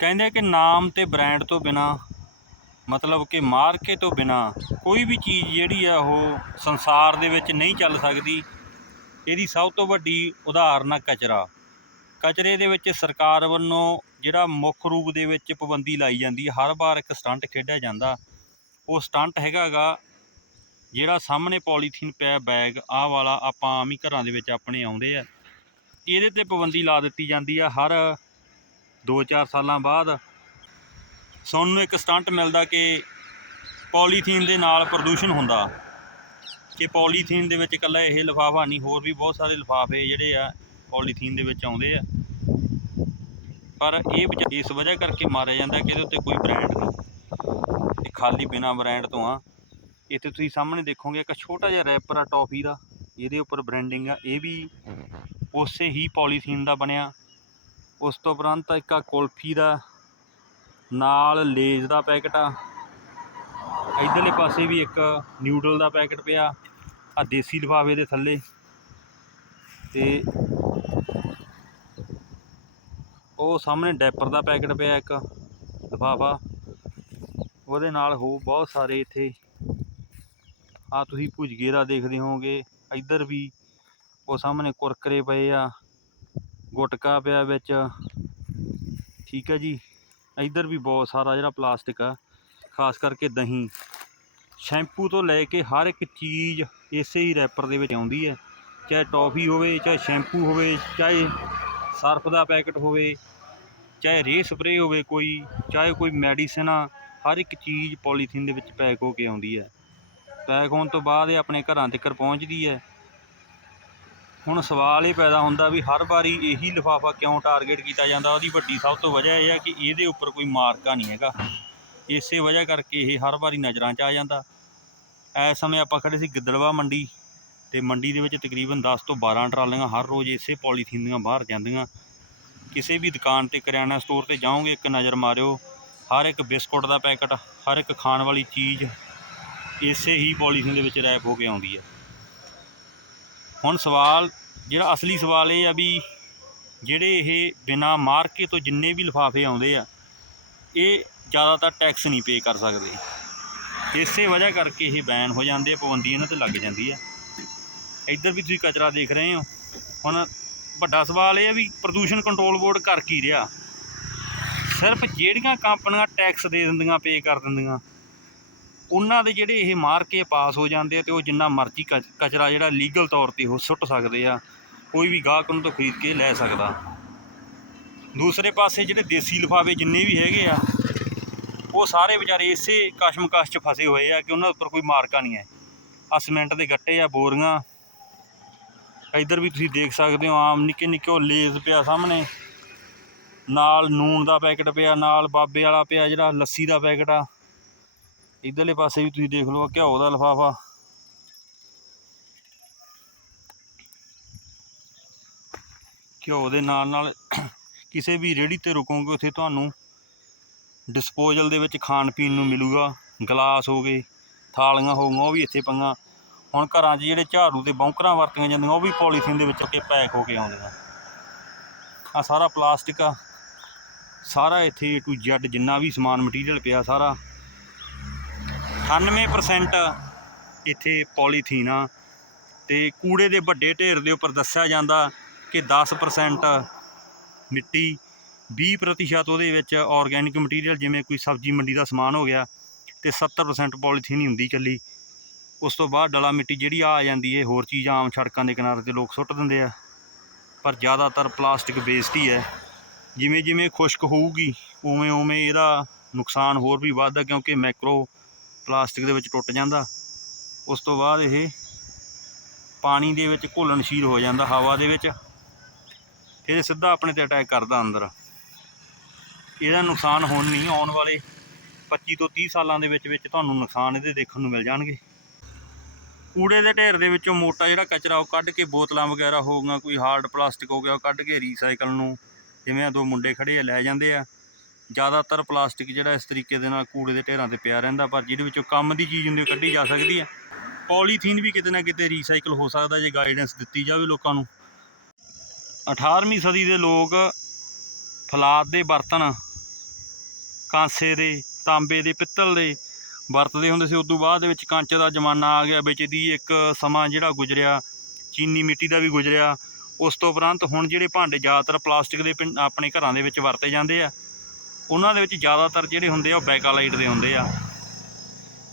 ਕਹਿੰਦੇ ਕਿ ਨਾਮ ਤੇ ਬ੍ਰਾਂਡ ਤੋਂ ਬਿਨਾ, ਮਤਲਬ ਕਿ ਮਾਰਕੇ ਤੋਂ ਬਿਨਾ ਕੋਈ ਵੀ ਚੀਜ਼ ਜਿਹੜੀ ਆ ਉਹ ਸੰਸਾਰ ਦੇ ਵਿੱਚ ਨਹੀਂ ਚੱਲ ਸਕਦੀ। ਇਹਦੀ ਸਭ ਤੋਂ ਵੱਡੀ ਉਦਾਹਰਨ ਆ ਕਚਰਾ। ਕਚਰੇ ਦੇ ਵਿੱਚ ਸਰਕਾਰ ਵੱਲੋਂ ਜਿਹੜਾ ਮੁੱਖ ਰੂਪ ਦੇ ਵਿੱਚ ਪਾਬੰਦੀ ਲਾਈ ਜਾਂਦੀ ਹੈ, ਹਰ ਵਾਰ ਇੱਕ ਸਟੰਟ ਖੇਡਿਆ ਜਾਂਦਾ। ਉਹ ਸਟੰਟ ਹੈਗਾ ਜਿਹੜਾ ਸਾਹਮਣੇ ਪੋਲੀਥੀਨ ਪਿਆ ਬੈਗ, ਆਹ ਵਾਲਾ ਆਪਾਂ ਆਮ ਹੀ ਘਰਾਂ ਦੇ ਵਿੱਚ ਆਪਣੇ ਆਉਂਦੇ ਆ। ਇਹਦੇ ਤੇ ਪਾਬੰਦੀ ਲਾ ਦਿੱਤੀ ਜਾਂਦੀ ਆ, ਹਰ 2-4 ਸਾਲਾਂ ਬਾਅਦ ਸੁਣਨ ਨੂੰ ਇੱਕ ਸਟੰਟ ਮਿਲਦਾ ਕਿ ਪੋਲੀਥੀਨ ਦੇ ਨਾਲ ਪ੍ਰਦੂਸ਼ਣ ਹੁੰਦਾ। ਕਿ ਪੋਲੀਥੀਨ ਦੇ ਵਿੱਚ ਇਕੱਲਾ ਇਹ ਲਿਫਾਫਾ ਨਹੀਂ ਹੋਰ ਵੀ ਬਹੁਤ ਸਾਰੇ ਲਿਫਾਫੇ ਜਿਹੜੇ ਆ ਪੋਲੀਥੀਨ ਦੇ ਵਿੱਚ ਆਉਂਦੇ ਆ। ਪਰ ਇਹ ਇਸ ਵਜ੍ਹਾ ਕਰਕੇ ਮਾਰਿਆ ਜਾਂਦਾ ਕਿ ਇਹਦੇ ਉੱਤੇ ਕੋਈ ਬ੍ਰਾਂਡ ਨਹੀਂ। ਇਹ ਖਾਲੀ ਬਿਨਾ ਬ੍ਰਾਂਡ ਤੋਂ ਆ। ਇੱਥੇ ਤੁਸੀਂ ਸਾਹਮਣੇ ਦੇਖੋਗੇ ਇੱਕ ਛੋਟਾ ਜਿਹਾ ਰੈਪਰ ਆ ਟੌਫੀ ਦਾ। ਇਹਦੇ ਉੱਪਰ ਬ੍ਰਾਂਡਿੰਗ ਆ। ਇਹ ਵੀ ਉਸੇ ਹੀ ਪੋਲੀਥੀਨ ਦਾ ਬਣਿਆ। ਉਸ ਤੋਂ ਉਪਰੰਤ ਇੱਕ ਆ ਕੁਲਫੀ ਦਾ ਨਾਲ ਲੇਜ਼ ਦਾ ਪੈਕਟ ਆ। ਇਧਰਲੇ ਪਾਸੇ ਵੀ ਇੱਕ ਨਿਊਡਲ ਦਾ ਪੈਕਟ ਪਿਆ। ਆ ਦੇਸੀ ਲਿਫਾਫੇ ਦੇ ਥੱਲੇ। ਤੇ ਉਹ ਸਾਹਮਣੇ ਡੈਪਰ ਦਾ ਪੈਕਟ ਪਿਆ ਇੱਕ ਲਿਫਾਫਾ। ਉਹਦੇ ਨਾਲ ਹੋ ਬਹੁਤ ਸਾਰੇ ਇੱਥੇ। ਆ ਤੁਸੀਂ ਭੁਜਗੇਰਾ ਦੇਖਦੇ ਹੋਵੋਗੇ। ਇੱਧਰ ਵੀ ਉਹ ਸਾਹਮਣੇ ਕੁਰਕਰੇ ਪਏ ਆ। ਗੁਟਕਾ ਪਿਆ ਵਿੱਚ। ਠੀਕ ਹੈ ਜੀ। ਇੱਧਰ ਵੀ ਬਹੁਤ ਸਾਰਾ ਜਿਹੜਾ ਪਲਾਸਟਿਕ ਆ, ਖਾਸ ਕਰਕੇ ਦਹੀਂ। ਸ਼ੈਂਪੂ ਤੋਂ ਲੈ ਕੇ ਹਰ ਇੱਕ ਚੀਜ਼ ਇਸੇ ਹੀ ਰੈਪਰ ਦੇ ਵਿੱਚ ਆਉਂਦੀ ਹੈ। ਚਾਹੇ ਟੌਫੀ ਹੋਵੇ, ਚਾਹੇ ਸ਼ੈਂਪੂ ਹੋਵੇ, ਚਾਹੇ ਸਰਫ ਦਾ ਪੈਕਟ ਹੋਵੇ, ਚਾਹੇ ਰੇ ਸਪਰੇ ਹੋਵੇ ਕੋਈ, ਚਾਹੇ ਕੋਈ ਮੈਡੀਸਨ ਆ, ਹਰ ਇੱਕ ਚੀਜ਼ ਪੋਲੀਥੀਨ ਦੇ ਵਿੱਚ ਪੈਕ ਹੋ ਕੇ ਆਉਂਦੀ ਹੈ। ਪੈਕ ਹੋਣ ਤੋਂ ਬਾਅਦ ਇਹ ਆਪਣੇ ਘਰਾਂ ਤੱਕ ਪਹੁੰਚਦੀ ਹੈ। ਹੁਣ ਸਵਾਲ ਇਹ ਪੈਦਾ ਹੁੰਦਾ ਵੀ ਹਰ ਵਾਰੀ ਇਹੀ ਲਿਫਾਫਾ ਕਿਉਂ ਟਾਰਗੇਟ ਕੀਤਾ ਜਾਂਦਾ? ਉਹਦੀ ਵੱਡੀ ਸਭ ਤੋਂ ਵਜ੍ਹਾ ਇਹ ਹੈ ਕਿ ਇਹਦੇ ਉੱਪਰ ਕੋਈ ਮਾਰਕਾ ਨਹੀਂ ਹੈਗਾ। ਇਸੇ ਵਜ੍ਹਾ ਕਰਕੇ ਇਹ ਹਰ ਵਾਰੀ ਨਜ਼ਰਾਂ 'ਚ ਆ ਜਾਂਦਾ। ਇਸ ਸਮੇਂ ਆਪਾਂ ਖੜੇ ਸੀ ਗਿੱਦੜਵਾ ਮੰਡੀ ਤੇ ਮੰਡੀ ਦੇ ਵਿੱਚ ਤਕਰੀਬਨ 10 ਤੋਂ 12 ਟਰਾਲੀਆਂ ਹਰ ਰੋਜ਼ ਇਸੇ ਪੋਲੀਥੀਨ ਦੀਆਂ ਬਾਹਰ ਜਾਂਦੀਆਂ। ਕਿਸੇ ਵੀ ਦੁਕਾਨ ਤੇ, ਕਰਿਆਨਾ ਸਟੋਰ ਤੇ ਜਾਓਗੇ, ਇੱਕ ਨਜ਼ਰ ਮਾਰਿਓ, ਹਰ ਇੱਕ ਬਿਸਕੁਟ ਦਾ ਪੈਕਟ, ਹਰ ਇੱਕ ਖਾਣ ਵਾਲੀ ਚੀਜ਼ ਇਸੇ ਹੀ ਪੋਲੀਥੀਨ ਦੇ ਵਿੱਚ ਰੈਪ ਹੋ ਕੇ ਆਉਂਦੀ ਹੈ। ਹੁਣ ਸਵਾਲ ਜਿਹੜਾ ਅਸਲੀ ਸਵਾਲ ਇਹ ਆ ਵੀ ਜਿਹੜੇ ਇਹ ਬਿਨਾ ਮਾਰਕੇ ਤੋਂ ਜਿੰਨੇ ਵੀ ਲਿਫਾਫੇ ਆਉਂਦੇ ਆ, ਇਹ ਜ਼ਿਆਦਾਤਰ ਟੈਕਸ ਨਹੀਂ ਪੇ ਕਰ ਸਕਦੇ। ਇਸੇ ਵਜ੍ਹਾ ਕਰਕੇ ਇਹ ਬੈਨ ਹੋ ਜਾਂਦੇ ਆ, ਪਾਬੰਦੀ ਇਹਨਾਂ ਤੇ ਲੱਗ ਜਾਂਦੀ ਆ। ਇੱਧਰ ਵੀ ਤੁਸੀਂ ਕਚਰਾ ਦੇਖ ਰਹੇ ਹੋ। ਹੁਣ ਵੱਡਾ ਸਵਾਲ ਇਹ ਆ ਵੀ ਪ੍ਰਦੂਸ਼ਣ ਕੰਟਰੋਲ ਬੋਰਡ ਕਰ ਕੀ ਰਿਹਾ? ਸਿਰਫ ਜਿਹੜੀਆਂ ਕੰਪਨੀਆਂ ਟੈਕਸ ਦੇ ਦਿੰਦੀਆਂ ਪੇ ਕਰ ਦਿੰਦੀਆਂ, ਉਹਨਾਂ ਦੇ ਜਿਹੜੇ ਇਹ ਮਾਰਕੇ ਪਾਸ ਹੋ ਜਾਂਦੇ ਆ ਤੇ ਉਹ ਜਿੰਨਾ ਮਰਜ਼ੀ ਕਚ- ਕਚਰਾ ਜਿਹੜਾ ਲੀਗਲ ਤੌਰ ਤੇ ਉਹ ਸੁੱਟ ਸਕਦੇ ਆ। ਕੋਈ ਵੀ ਗਾਹਕ ਉਹਨੂੰ ਤੋਂ ਖਰੀਦ ਕੇ ਲੈ ਸਕਦਾ। ਦੂਸਰੇ ਪਾਸੇ ਜਿਹੜੇ ਦੇਸੀ ਲਿਫਾਫੇ ਜਿੰਨੇ ਵੀ ਹੈਗੇ ਆ, ਉਹ ਸਾਰੇ ਵਿਚਾਰੇ ਇਸੇ ਕਸ਼ਮਕਸ਼ 'ਚ ਫਸੇ ਹੋਏ ਆ ਕਿ ਉਹਨਾਂ ਉੱਪਰ ਕੋਈ ਮਾਰਕਾ ਨਹੀਂ ਹੈ। ਆ ਸੀਮੈਂਟ ਦੇ ਗੱਟੇ ਆ, ਬੋਰੀਆਂ। ਇੱਧਰ ਵੀ ਤੁਸੀਂ ਦੇਖ ਸਕਦੇ ਹੋ, ਆਮ ਨਿੱਕੇ ਨਿੱਕੇ ਉਹ ਲੇਜ਼ ਪਿਆ ਸਾਹਮਣੇ। ਨਾਲ ਨੂਣ ਦਾ ਪੈਕਟ ਪਿਆ, ਨਾਲ ਬਾਬੇ ਵਾਲਾ ਪਿਆ ਜਿਹੜਾ ਲੱਸੀ ਦਾ ਪੈਕਟ ਆ। ਇਧਰਲੇ ਪਾਸੇ ਵੀ ਤੁਸੀਂ ਦੇਖ ਲਓ ਘਿਓ ਦਾ ਲਿਫਾਫਾ। ਘਿਓ ਦੇ ਨਾਲ ਨਾਲ ਕਿਸੇ ਵੀ ਰੇਹੜੀ ਤੇ ਰੁਕੋਗੇ, ਉੱਥੇ ਤੁਹਾਨੂੰ ਡਿਸਪੋਜ਼ਲ ਦੇ ਵਿੱਚ ਖਾਣ ਪੀਣ ਨੂੰ ਮਿਲੂਗਾ। ਗਲਾਸ ਹੋ ਗਏ, ਥਾਲੀਆਂ ਹੋ ਗਈਆਂ, ਉਹ ਵੀ ਇੱਥੇ ਪੰਗਾ ਹੁਣ ਘਰਾਂ 'ਚ ਜਿਹੜੇ ਝਾੜੂ ਤੇ ਬੌਂਕਰਾਂ ਵਰਤੀਆਂ ਜਾਂਦੀਆਂ, ਉਹ ਵੀ ਪੋਲੀਥੀਨ ਦੇ ਵਿੱਚ ਕੇ ਪੈਕ ਹੋ ਕੇ ਆਉਂਦੀਆਂ। ਆ ਸਾਰਾ ਪਲਾਸਟਿਕ ਆ। ਸਾਰਾ ਇੱਥੇ ਟੂ ਜ਼ੈਡ ਜਿੰਨਾ ਵੀ ਸਮਾਨ ਮਟੀਰੀਅਲ ਪਿਆ ਸਾਰਾ। 98% ਇੱਥੇ ਪੋਲੀਥੀਨ ਆ। ਤੇ ਕੂੜੇ ਦੇ ਵੱਡੇ ਢੇਰ ਦੇ ਉੱਪਰ ਦੱਸਿਆ ਜਾਂਦਾ ਕਿ 10% ਮਿੱਟੀ 20% ਉਹਦੇ ਵਿੱਚ ਆਰਗੈਨਿਕ ਮਟੀਰੀਅਲ ਜਿਵੇਂ ਕੋਈ ਸਬਜ਼ੀ ਮੰਡੀ ਦਾ ਸਮਾਨ ਹੋ ਗਿਆ ਤੇ 70% ਪੋਲੀਥੀਨ ਹੀ ਹੁੰਦੀ ਚੱਲੀ ਉਸ ਤੋਂ ਬਾਅਦ ਡਲਾ ਮਿੱਟੀ ਜਿਹੜੀ ਆ ਜਾਂਦੀ ਹੈ ਹੋਰ ਚੀਜ਼ ਆਮ ਸੜਕਾਂ ਦੇ ਕਿਨਾਰੇ ਤੇ ਲੋਕ ਸੁੱਟ ਦਿੰਦੇ ਆ। ਪਰ ਜ਼ਿਆਦਾਤਰ ਪਲਾਸਟਿਕ ਵੇਸਟ ਹੀ ਹੈ ਜਿਵੇਂ ਜਿਵੇਂ ਖੁਸ਼ਕ ਹੋਊਗੀ, ਉਵੇਂ ਉਵੇਂ ਇਹਦਾ ਨੁਕਸਾਨ ਹੋਰ ਵੀ ਵੱਧਦਾ ਕਿਉਂਕਿ ਮੈਕਰੋ ਪਲਾਸਟਿਕ ਦੇ ਵਿੱਚ ਟੁੱਟ ਜਾਂਦਾ। ਉਸ ਤੋਂ ਬਾਅਦ ਇਹ ਪਾਣੀ ਦੇ ਵਿੱਚ ਘੁਲਣਸ਼ੀਲ ਹੋ ਜਾਂਦਾ ਹਵਾ ਦੇ ਵਿੱਚ। ਫਿਰ ਇਹ ਸਿੱਧਾ ਆਪਣੇ ਤੇ ਅਟੈਕ ਕਰਦਾ ਅੰਦਰ। ਇਹਦਾ ਨੁਕਸਾਨ ਹੁਣ ਨਹੀਂ, ਆਉਣ ਵਾਲੇ 25 ਤੋਂ 30 ਸਾਲਾਂ ਦੇ ਵਿੱਚ ਵਿੱਚ ਤੁਹਾਨੂੰ ਨੁਕਸਾਨ ਇਹਦੇ ਦੇਖਣ ਨੂੰ ਮਿਲ ਜਾਣਗੇ। ਕੂੜੇ ਦੇ ਢੇਰ ਦੇ ਵਿੱਚੋਂ ਮੋਟਾ ਜਿਹੜਾ ਕਚਰਾ, ਉਹ ਕੱਢ ਕੇ ਬੋਤਲਾਂ ਵਗੈਰਾ ਹੋ ਗਈਆਂ, ਕੋਈ ਹਾਰਡ ਪਲਾਸਟਿਕ ਹੋ ਗਿਆ, ਉਹ ਕੱਢ ਕੇ ਰੀਸਾਈਕਲ ਨੂੰ ਜਿਵੇਂ ਆ ਦੋ ਮੁੰਡੇ ਖੜੇ ਆ, ਲੈ ਜਾਂਦੇ ਆ। ਜ਼ਿਆਦਾਤਰ ਪਲਾਸਟਿਕ ਜਿਹੜਾ ਇਸ ਤਰੀਕੇ ਦੇ ਨਾਲ ਕੂੜੇ ਦੇ ਢੇਰਾਂ ਤੇ ਪਿਆ ਰਹਿੰਦਾ, ਪਰ ਜਿਹਦੇ ਵਿੱਚੋਂ ਕੰਮ ਦੀ ਚੀਜ਼ ਹੁੰਦੀ ਉਹ ਕੱਢੀ ਜਾ ਸਕਦੀ ਹੈ ਪੋਲੀਥੀਨ ਵੀ ਕਿਤੇ ਨਾ ਕਿਤੇ ਰੀਸਾਈਕਲ ਹੋ ਸਕਦਾ, ਜੇ ਗਾਈਡੈਂਸ ਦਿੱਤੀ ਜਾਵੇ ਲੋਕਾਂ ਨੂੰ। 18ਵੀਂ ਸਦੀ ਦੇ ਲੋਕ ਫਲਾਦ ਦੇ ਬਰਤਨ, ਕਾਂਸੇ ਦੇ, ਤਾਂਬੇ ਦੇ, ਪਿੱਤਲ ਦੇ ਵਰਤਦੇ ਹੁੰਦੇ ਸੀ। ਉਦੋਂ ਬਾਅਦ ਦੇ ਵਿੱਚ ਕੰਚ ਦਾ ਜ਼ਮਾਨਾ ਆ ਗਿਆ, ਵਿੱਚ ਦੀ ਇੱਕ ਸਮਾਂ ਜਿਹੜਾ ਗੁਜ਼ਰਿਆ, ਚੀਨੀ ਮਿੱਟੀ ਦਾ ਵੀ ਗੁਜ਼ਰਿਆ। ਉਸ ਤੋਂ ਉਪਰੰਤ ਹੁਣ ਜਿਹੜੇ ਭਾਂਡੇ ਜ਼ਿਆਦਾਤਰ ਪਲਾਸਟਿਕ ਦੇ ਪਿੰ- ਆਪਣੇ ਘਰਾਂ ਦੇ ਵਿੱਚ ਵਰਤੇ ਜਾਂਦੇ ਆ। ਉਹਨਾਂ ਦੇ ਵਿੱਚ ਜ਼ਿਆਦਾਤਰ ਜਿਹੜੇ ਹੁੰਦੇ ਆ, ਉਹ ਬੈਕਾਲਾਈਟ ਦੇ ਹੁੰਦੇ ਆ।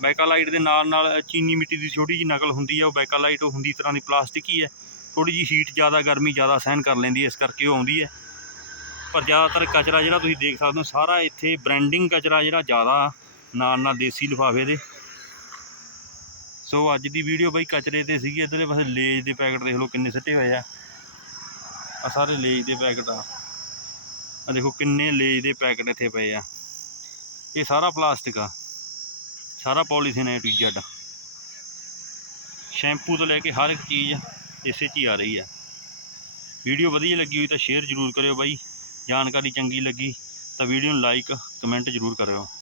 ਬੈਕਾਲਾਈਟ ਦੇ ਨਾਲ ਨਾਲ ਚੀਨੀ ਮਿੱਟੀ ਦੀ ਛੋਟੀ ਜਿਹੀ ਨਕਲ ਹੁੰਦੀ ਆ, ਉਹ ਬੈਕਾਲਾਈਟ, ਉਹ ਹੁੰਦੀ ਤਰ੍ਹਾਂ ਦੀ ਪਲਾਸਟਿਕ ਹੀ ਹੈ ਥੋੜੀ ਜਿਹੀ ਹੀਟ ਜ਼ਿਆਦਾ, ਗਰਮੀ ਜ਼ਿਆਦਾ ਸਹਿਣ ਕਰ ਲੈਂਦੀ ਹੈ, ਇਸ ਕਰਕੇ ਉਹ ਆਉਂਦੀ ਹੈ। ਪਰ ਜ਼ਿਆਦਾਤਰ ਕਚਰਾ ਜਿਹੜਾ ਤੁਸੀਂ ਦੇਖ ਸਕਦੇ ਹੋ, ਸਾਰਾ ਇੱਥੇ ਬ੍ਰਾਂਡਿੰਗ ਕਚਰਾ ਜਿਹੜਾ ਜ਼ਿਆਦਾ ਨਾਲ ਨਾਲ ਦੇਸੀ ਲਿਫਾਫੇ ਦੇ। ਸੋ ਅੱਜ ਦੀ ਵੀਡੀਓ ਬਈ ਕਚਰੇ ਤੇ ਸੀਗੀ, ਇੱਧਰਲੇ ਪਾਸੇ ਲੇਜ ਦੇ ਪੈਕਟ ਦੇਖ ਲਓ ਕਿੰਨੇ ਸੱਟੇ ਹੋਏ ਆ। ਆ ਸਾਰੇ ਲੇਜ ਦੇ ਪੈਕਟ ਆ। ਆ ਦੇਖੋ ਕਿੰਨੇ ਲੇਜ ਦੇ ਪੈਕਟ ਇੱਥੇ ਪਏ ਆ। ਇਹ ਸਾਰਾ ਪਲਾਸਟਿਕ ਆ। ਸਾਰਾ ਪੋਲੀਥੀਨ ਹੈ ਟੂ ਜ਼ੈਡ ਸ਼ੈਂਪੂ ਤੋਂ ਲੈ ਕੇ ਹਰ ਇੱਕ ਚੀਜ਼ ਇਸੇ 'ਚ ਹੀ ਆ ਰਹੀ ਹੈ ਵੀਡੀਓ ਵਧੀਆ ਲੱਗੀ ਹੋਈ ਤਾਂ ਸ਼ੇਅਰ ਜ਼ਰੂਰ ਕਰਿਓ ਬਾਈ। ਜਾਣਕਾਰੀ ਚੰਗੀ ਲੱਗੀ ਤਾਂ ਵੀਡੀਓ ਨੂੰ ਲਾਈਕ ਕਮੈਂਟ ਜ਼ਰੂਰ ਕਰਿਓ।